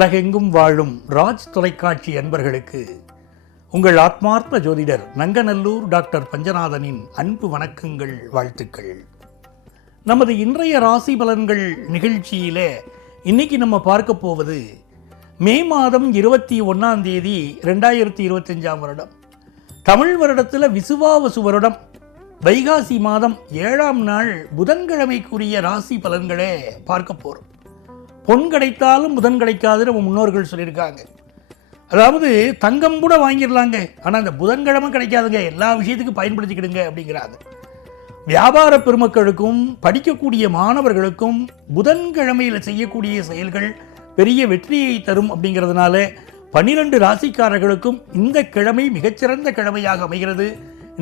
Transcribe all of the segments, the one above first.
உலகெங்கும் வாழும் ராஜ் தொலைக்காட்சி அன்பர்களுக்கு உங்கள் ஆத்மார்த்த ஜோதிடர் நங்கநல்லூர் டாக்டர் பஞ்சநாதனின் அன்பு வணக்கங்கள், வாழ்த்துக்கள். நமது இன்றைய ராசி பலன்கள் நிகழ்ச்சியில இன்னைக்கு நம்ம பார்க்க போவது மே மாதம் 21ஆம் தேதி 2025ஆம் வருடம், தமிழ் வருடத்தில் விசுவாவசு வருடம், வைகாசி மாதம் 7ஆம் நாள் புதன்கிழமைக்குரிய ராசி பலன்களே பார்க்க போகிறோம். பொன் கிடைத்தாலும் புதன் கிடைக்காது நம்ம முன்னோர்கள் சொல்லியிருக்காங்க. அதாவது தங்கம் கூட வாங்கிடலாங்க, ஆனால் அந்த புதன்கிழமை கிடைக்காதுங்க, எல்லா விஷயத்துக்கும் பயன்படுத்திக்கிடுங்க அப்படிங்கிறாங்க. வியாபார பெருமக்களுக்கும் படிக்கக்கூடிய மாணவர்களுக்கும் புதன்கிழமையில் செய்யக்கூடிய செயல்கள் பெரிய வெற்றியை தரும் அப்படிங்கிறதுனால 12 ராசிக்காரர்களுக்கும் இந்த கிழமை மிகச்சிறந்த கிழமையாக அமைகிறது.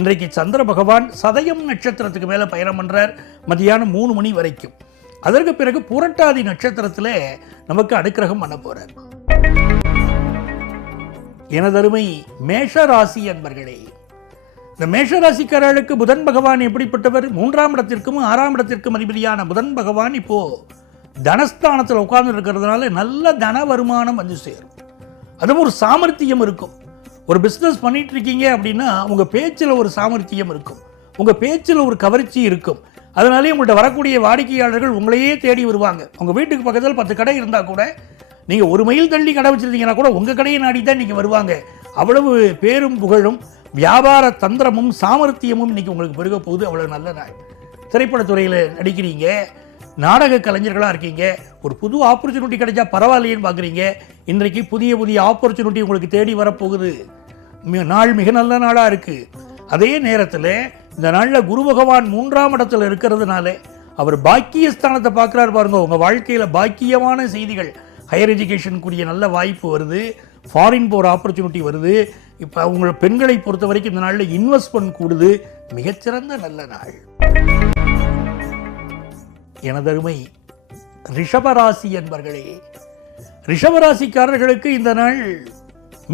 இன்றைக்கு சந்திர பகவான் சதயம் நட்சத்திரத்துக்கு மேலே பயணம் பண்ணுறார், மதியானம் 3 மணி வரைக்கும். அதற்கு பிறகு புரட்டாதி நட்சத்திரத்தில் நமக்கு அனுக்கிரகம் பண்ண போறார். எனதருமை மேஷராசி அன்பர்களே, இந்த மேஷராசிக்காரர்களுக்கு புதன் பகவான் எப்படிப்பட்டவர்? 3ஆம் இடத்திற்கும் 6ஆம் இடத்திற்கும் அதிபதியான புதன் பகவான் இப்போ தனஸ்தானத்தில் உட்கார்ந்து இருக்கிறதுனால நல்ல தன வருமானம் வந்து சேரும். அதுவும் ஒரு சாமர்த்தியம் இருக்கும். ஒரு பிஸ்னஸ் பண்ணிட்டு இருக்கீங்க அப்படின்னா உங்க பேச்சில் ஒரு சாமர்த்தியம் இருக்கும், உங்க பேச்சில் ஒரு கவர்ச்சி இருக்கும். அதனாலே உங்கள்கிட்ட வரக்கூடிய வாடிக்கையாளர்கள் உங்களையே தேடி வருவாங்க. உங்கள் வீட்டுக்கு பக்கத்தில் 10 கடை இருந்தால் கூட நீங்கள் 1 மைல் தள்ளி கடை வச்சுருந்தீங்கன்னா கூட உங்கள் கடையை நாடி தான் நீங்கள் வருவாங்க. அவ்வளவு பேரும் புகழும் வியாபார தந்திரமும் சாமர்த்தியமும் இன்றைக்கி உங்களுக்கு பெருக போகுது. அவ்வளோ நல்ல நாள். திரைப்படத்துறையில் நடிக்கிறீங்க, நாடக கலைஞர்களாக இருக்கீங்க, ஒரு புது ஆப்பர்ச்சுனிட்டி கிடைச்சா பரவாயில்லையேன்னு பார்க்குறீங்க. இன்றைக்கு புதிய ஆப்பர்ச்சுனிட்டி உங்களுக்கு தேடி வரப்போகுது. நாள் மிக நல்ல நாளாக இருக்குது. அதே நேரத்தில் இந்த நாளில் குரு பகவான் 3ஆம் இடத்துல இருக்கிறதுனால அவர் பாக்கியஸ்தானத்தை பார்க்குறாரு பாருங்க. உங்கள் வாழ்க்கையில் பாக்கியமான செய்திகள், ஹையர் எஜுகேஷனுக்குரிய நல்ல வாய்ப்பு வருது, ஃபாரின் போகிற ஆப்பர்ச்சுனிட்டி வருது. இப்போ உங்கள் பெண்களை பொறுத்த வரைக்கும் இந்த நாளில் இன்வெஸ்ட்மெண்ட் கூடுது. மிகச்சிறந்த நல்ல நாள். எனதருமை ரிஷபராசி என்பர்களே, ரிஷபராசிக்காரர்களுக்கு இந்த நாள்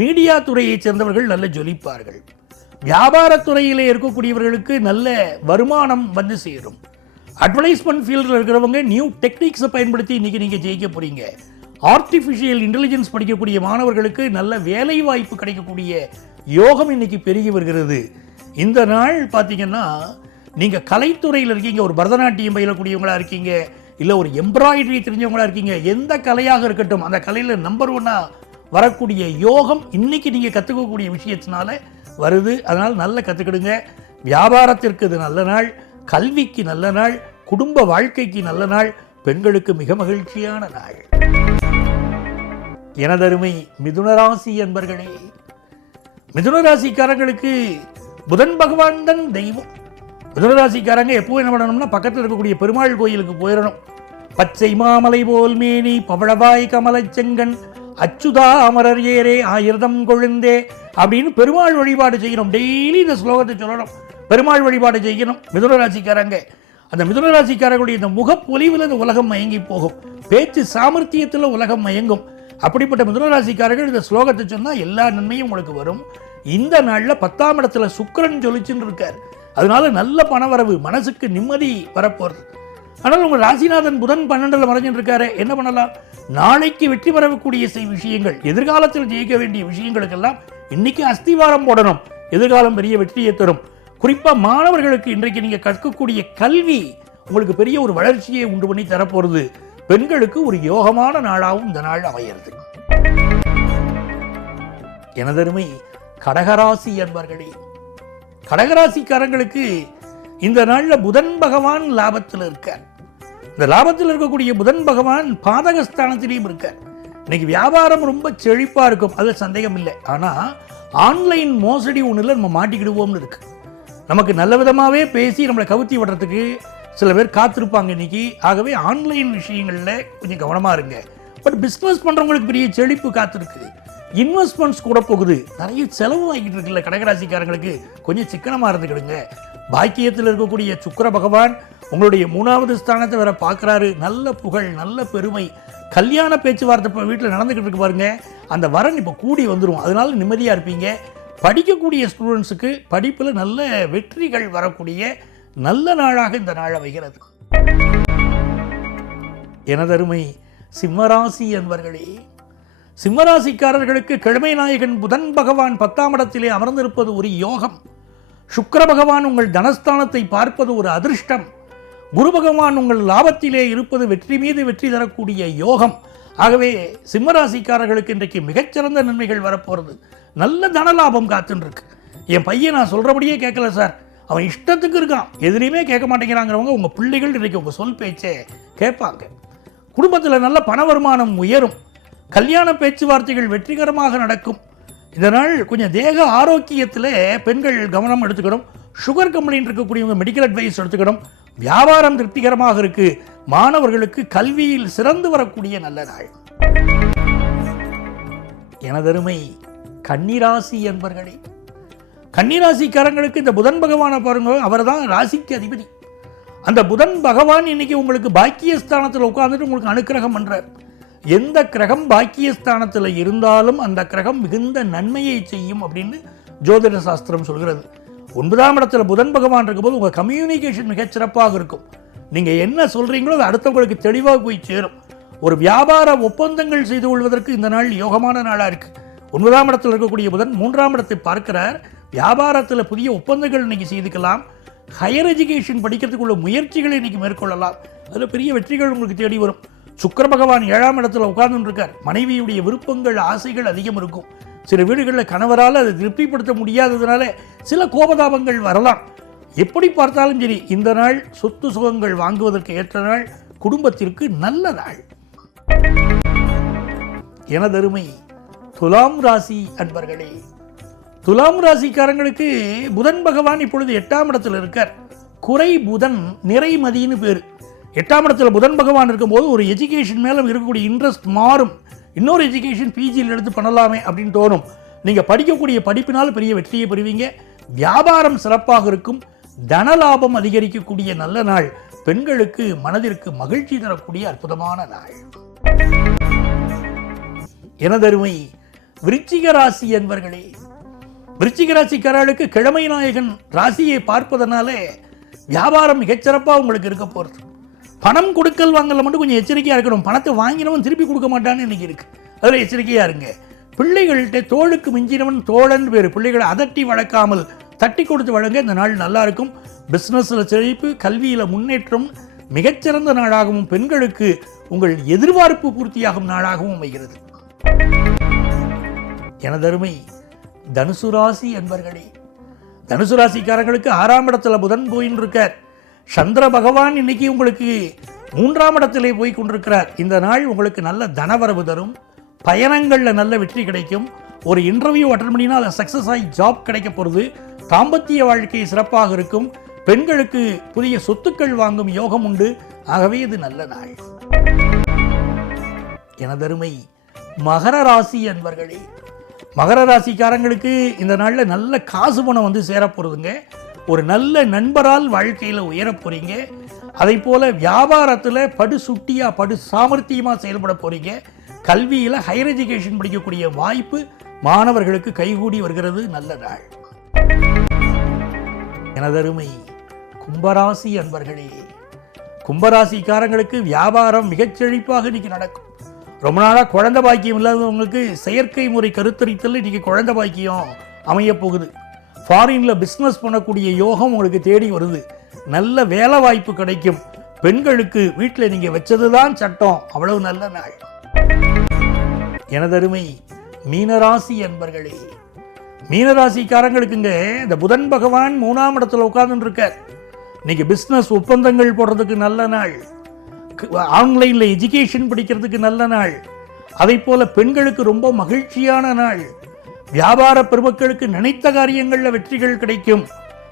மீடியா துறையைச் சேர்ந்தவர்கள் நல்ல ஜொலிப்பார்கள். வியாபாரத்துறையிலே இருக்கக்கூடியவர்களுக்கு நல்ல வருமானம் வந்து சேரும். அட்வர்டைஸ்மெண்ட் ஃபீல்டில் இருக்கிறவங்க நியூ டெக்னிக்ஸை பயன்படுத்தி இன்றைக்கி நீங்கள் ஜெயிக்க போகிறீங்க. ஆர்டிஃபிஷியல் இன்டெலிஜென்ஸ் படிக்கக்கூடிய மாணவர்களுக்கு நல்ல வேலை வாய்ப்பு கிடைக்கக்கூடிய யோகம் இன்னைக்கு பெருகி வருகிறது. இந்த நாள் பார்த்தீங்கன்னா நீங்கள் கலைத்துறையில் இருக்கீங்க, ஒரு பரதநாட்டியம் பயிலக்கூடியவங்களா இருக்கீங்க, இல்லை ஒரு எம்ப்ராய்டரி தெரிஞ்சவங்களா இருக்கீங்க, எந்த கலையாக இருக்கட்டும் அந்த கலையில் நம்பர் 1 வரக்கூடிய யோகம் இன்னைக்கு நீங்கள் கற்றுக்கக்கூடிய விஷயத்தினால வருது. அதனால் நல்ல கற்றுக்கிடுங்க. வியாபாரத்திற்கு இது நல்ல நாள், கல்விக்கு நல்ல நாள், குடும்ப வாழ்க்கைக்கு நல்ல நாள், பெண்களுக்கு மிக மகிழ்ச்சியான நாள். எனதருமை மிதுனராசி என்பர்களே, மிதுனராசிக்காரர்களுக்கு புதன் பகவான் தான் தெய்வம். மிதுனராசிக்காரங்க எப்போ என்ன பண்ணணும்னா பக்கத்தில் இருக்கக்கூடிய பெருமாள் கோயிலுக்கு போயிடணும். பச்சை மாமலை போல் மேனி பவளவாய் கமலச்செங்கன் அச்சுதா அமரர் ஏரே ஆயிரதம் கொழுந்தே அப்படின்னு பெருமாள் வழிபாடு செய்யணும். டெய்லி இந்த ஸ்லோகத்தை சொல்லணும், பெருமாள் வழிபாடு செய்யணும் மிதுனராசிக்காரங்க. அந்த மிதுனராசிக்காரர்களுடைய இந்த முகப்பொலிவில் இந்த உலகம் மயங்கி போகும், பேச்சு சாமர்த்தியத்தில் உலகம் மயங்கும். அப்படிப்பட்ட மிதுனராசிக்காரர்கள் இந்த ஸ்லோகத்தை சொன்னால் எல்லா நன்மையும் உங்களுக்கு வரும். இந்த நாளில் 10ஆம் இடத்துல சுக்கிரன் ஜொலிச்சுன்னு இருக்கார். அதனால நல்ல பணவரவு, மனசுக்கு நிம்மதி வரப்போறது. ஆனால் உங்கள் ராசிநாதன் புதன் 12ல் மறைஞ்சிட்டு இருக்காரு. என்ன பண்ணலாம்? நாளைக்கு வெற்றி பெறக்கூடிய விஷயங்கள், எதிர்காலத்தில் ஜெயிக்க வேண்டிய விஷயங்களுக்கெல்லாம் இன்னைக்கு அஸ்திவாரம் போடணும். எதிர்காலம் பெரிய வெற்றியை தரும். குறிப்பாக மாணவர்களுக்கு இன்றைக்கு நீங்கள் கற்கக்கூடிய கல்வி உங்களுக்கு பெரிய ஒரு வளர்ச்சியை உண்டு பண்ணி தரப்போறது. பெண்களுக்கு ஒரு யோகமான நாளாகவும் இந்த நாள் அமைகிறது. எனதருமை கடகராசி என்பர்களே, கடகராசிக்காரங்களுக்கு இந்த நாளில் புதன் பகவான் லாபத்தில் இருக்கார். இந்த லாபத்தில் இருக்கக்கூடிய புதன் பகவான் பாதகஸ்தானத்திலையும் இருக்கார். இன்னைக்கு வியாபாரம் ரொம்ப செழிப்பாக இருக்கும், அதில் சந்தேகம் இல்லை. ஆனால் ஆன்லைன் மோசடி ஒன்றில் நம்ம மாட்டிக்கிடுவோம்னு இருக்கு. நமக்கு நல்ல விதமாகவே பேசி நம்மளை கவுத்தி விடுறதுக்கு சில பேர் காத்திருப்பாங்க இன்னைக்கு. ஆகவே ஆன்லைன் விஷயங்களில் கொஞ்சம் கவனமாக இருங்க. பட் பிஸ்னஸ் பண்ணுறவங்களுக்கு பெரிய செழிப்பு காத்திருக்கு. இன்வெஸ்ட்மெண்ட்ஸ் கூட போகுது. நிறைய செலவு ஆகிட்டு இருக்குல்ல கடகராசிக்காரங்களுக்கு, கொஞ்சம் சிக்கனமாக இருந்துக்கிடுங்க. பாக்கியத்தில் இருக்கக்கூடிய சுக்கிர பகவான் உங்களுடைய 3வது ஸ்தானத்தை வேற பார்க்குறாரு. நல்ல புகழ், நல்ல பெருமை, கல்யாண பேச்சுவார்த்தை இப்போ வீட்டில் நடந்துக்கிட்டு இருக்கு பாருங்க. அந்த வரன் இப்போ கூடி வந்துடும். அதனால நிம்மதியாக இருப்பீங்க. படிக்கக்கூடிய ஸ்டூடெண்ட்ஸுக்கு படிப்பில் நல்ல வெற்றிகள் வரக்கூடிய நல்ல நாளாக இந்த நாள் அமைகிறது. எனதருமை சிம்மராசி என்பர்களே, சிம்மராசிக்காரர்களுக்கு கிழமை நாயகன் புதன் பகவான் 10ஆம் இடத்திலே அமர்ந்திருப்பது ஒரு யோகம். சுக்கிர பகவான் உங்கள் தனஸ்தானத்தை பார்ப்பது ஒரு அதிர்ஷ்டம். குரு பகவான் உங்கள் லாபத்திலே இருப்பது வெற்றி மீது வெற்றி தரக்கூடிய யோகம். ஆகவே சிம்மராசிக்காரர்களுக்கு இன்றைக்கு மிகச்சிறந்த நன்மைகள் வரப்போகிறது. நல்ல தனலாபம் காத்துன்னு இருக்கு. என் பையன் நான் சொல்கிறபடியே கேட்கல சார், அவன் இஷ்டத்துக்கு இருக்கான், எதுலேயுமே கேட்க மாட்டேங்கிறாங்கிறவங்க உங்கள் பிள்ளைகள் இன்றைக்கி உங்கள் சொல் பேச்சே கேட்பாங்க. குடும்பத்தில் நல்ல பண வருமானம் உயரும். கல்யாண பேச்சுவார்த்தைகள் வெற்றிகரமாக நடக்கும். இதனால் கொஞ்சம் தேக ஆரோக்கியத்தில் பெண்கள் கவனம் எடுத்துக்கணும். சுகர் கம்ப்ளைண்ட் இருக்கக்கூடியவங்க மெடிக்கல் அட்வைஸ் எடுத்துக்கணும். வியாபாரம் திருப்திகரமாக இருக்கு. மாணவர்களுக்கு கல்வியில் சிறந்து வரக்கூடிய நல்ல நாள். எனதருமை கன்னிராசி என்பர்களே, கன்னிராசிக்காரங்களுக்கு இந்த புதன் பகவானை பாருங்க, அவர் தான் ராசிக்கு அதிபதி. அந்த புதன் பகவான் இன்னைக்கு உங்களுக்கு பாக்கியஸ்தானத்தில் உட்கார்ந்துட்டு உங்களுக்கு அனுக்கிரகம் பண்றார். எந்த கிரகம் பாக்கியஸ்தானத்தில் இருந்தாலும் அந்த கிரகம் மிகுந்த நன்மையை செய்யும் அப்படின்னு ஜோதிட சாஸ்திரம் சொல்கிறது. 9ஆம் இடத்துல புதன் பகவான் இருக்கும்போது உங்கள் கம்யூனிகேஷன் மிகச்சிறப்பாக இருக்கும். நீங்கள் என்ன சொல்கிறீங்களோ அது அடுத்தவங்களுக்கு தெளிவாக போய் சேரும். ஒரு வியாபார ஒப்பந்தங்கள் செய்து கொள்வதற்கு இந்த நாள் யோகமான நாளாக இருக்குது. 9ஆம் இடத்தில் இருக்கக்கூடிய புதன் 3ஆம் இடத்தை பார்க்கிறார். வியாபாரத்தில் புதிய ஒப்பந்தங்கள் இன்னைக்கு செய்துக்கலாம். ஹையர் எஜுகேஷன் படிக்கிறதுக்குள்ள முயற்சிகளை இன்னைக்கு மேற்கொள்ளலாம். அதில் பெரிய வெற்றிகள் உங்களுக்கு தேடி வரும். சுக்கிர பகவான் 7ஆம் இடத்துல உட்கார்ந்து இருக்கார். மனைவியுடைய விருப்பங்கள் ஆசைகள் அதிகம் இருக்கும். சில வீடுகளில் கணவரால் அதை திருப்திப்படுத்த முடியாததுனால சில கோபதாபங்கள் வரலாம். எப்படி பார்த்தாலும் சரி, இந்த நாள் சொத்து சுகங்கள் வாங்குவதற்கு ஏற்ற நாள், குடும்பத்திற்கு நல்ல நாள். எனதருமை துலாம் ராசி அன்பர்களே, துலாம் ராசிக்காரங்களுக்கு புதன் பகவான் இப்பொழுது 8ஆம் இடத்துல இருக்கார். குறை புதன் நிறைமதின்னு பேர். 8ஆம் இடத்துல புதன் பகவான் இருக்கும்போது ஒரு எஜுகேஷன் மேலே இருக்கக்கூடிய இன்ட்ரெஸ்ட் மாறும். இன்னொரு எஜுகேஷன் பிஜியில் எடுத்து பண்ணலாமே அப்படின்னு தோணும். நீங்கள் படிக்கக்கூடிய படிப்பினால் பெரிய வெற்றியை பெறுவீங்க. வியாபாரம் சிறப்பாக இருக்கும். தனலாபம் அதிகரிக்கக்கூடிய நல்ல நாள். பெண்களுக்கு மனதிற்கு மகிழ்ச்சி தரக்கூடிய அற்புதமான நாள். எனதருமை விருச்சிக ராசி என்பர்களே, விருச்சிக ராசிக்காரர்களுக்கு கிழமை நாயகன் ராசியை பார்ப்பதனாலே வியாபாரம் மிகச்சிறப்பாக உங்களுக்கு இருக்க போகிறது. பணம் கொடுக்கல் வாங்கல மட்டும் கொஞ்சம் எச்சரிக்கையாக இருக்கணும். பணத்தை வாங்கினவன் திருப்பி கொடுக்க மாட்டான்னு இன்னைக்கு இருக்கு. அதில் எச்சரிக்கையாக இருங்க. பிள்ளைகள்கிட்ட தோளுக்கு மிஞ்சினவன் தோழன் பேர். பிள்ளைகளை அதட்டி வளர்க்காமல் தட்டி கொடுத்து வழங்க இந்த நாள் நல்லா இருக்கும். பிஸ்னஸில் செழிப்பு, கல்வியில் முன்னேற்றம், மிகச்சிறந்த நாளாகவும் பெண்களுக்கு உங்கள் எதிர்பார்ப்பு பூர்த்தியாகும் நாளாகவும் அமைகிறது. எனதருமை தனுசு ராசி என்பர்களே, தனுசு ராசிக்காரர்களுக்கு 6ஆம் இடத்துல புதன் போயின்னு இருக்கார். சந்திர பகவான் இன்னைக்கு உங்களுக்கு 3ஆம் இடத்திலே போய் கொண்டிருக்கிறார். இந்த நாள் உங்களுக்கு நல்ல தனவரவு தரும். பயணங்களில் நல்ல வெற்றி கிடைக்கும். ஒரு இன்டர்வியூ அட்டன் பண்ணினா அது சக்ஸஸ் ஆகி ஜாப் கிடைக்க போகிறது. தாம்பத்திய வாழ்க்கை சிறப்பாக இருக்கும். பெண்களுக்கு புதிய சொத்துக்கள் வாங்கும் யோகம் உண்டு. ஆகவே இது நல்ல நாள். எனதருமை மகர ராசி அன்பர்களே, மகர ராசிக்காரங்களுக்கு இந்த நாளில் நல்ல காசு பணம் வந்து சேரப்போகிறதுங்க. ஒரு நல்ல நண்பரால் வாழ்க்கையில் உயர போகிறீங்க. அதை போல் வியாபாரத்தில் படு சுட்டியாக படு சாமர்த்தியமாக செயல்பட போகிறீங்க. கல்வியில் ஹையர் எஜுகேஷன் படிக்கக்கூடிய வாய்ப்பு மாணவர்களுக்கு கைகூடி வருகிறது. நல்ல நாள். எனதருமை கும்பராசி அன்பர்களே, கும்பராசிக்காரங்களுக்கு வியாபாரம் மிகச்செழிப்பாக இன்னைக்கு நடக்கும். ரொம்ப நாளாக குழந்தை பாக்கியம் இல்லாதவங்களுக்கு செயற்கை முறை கருத்தரித்தல் இன்னைக்கு குழந்தை பாக்கியம் அமைய போகுது. ஃபாரினில் பிஸ்னஸ் பண்ணக்கூடிய யோகம் உங்களுக்கு தேடி வருது. நல்ல வேலை வாய்ப்பு கிடைக்கும். பெண்களுக்கு வீட்டில் நீங்கள் வச்சது தான் சட்டம். அவ்வளவு நல்ல நாள். எனதருமை மீனராசி என்பர்களே, மீனராசிக்காரங்களுக்குங்க இந்த புதன் பகவான் 3ஆம் இடத்துல உட்கார்ந்து இருக்கார். இன்னைக்கு பிஸ்னஸ் ஒப்பந்தங்கள் போடுறதுக்கு நல்ல நாள். ஆன்லைனில் எஜுகேஷன் படிக்கிறதுக்கு நல்ல நாள். அதை போல பெண்களுக்கு ரொம்ப மகிழ்ச்சியான நாள். வியாபார பெருமக்களுக்கு நினைத்த காரியங்களில் வெற்றிகள் கிடைக்கும்.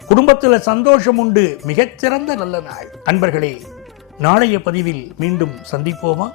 குடும்பத்தில் சந்தோஷம் உண்டு. மிகச்சிறந்த நல்ல நாள். அன்பர்களே, நாளைய பதிவில் மீண்டும் சந்திப்போமா?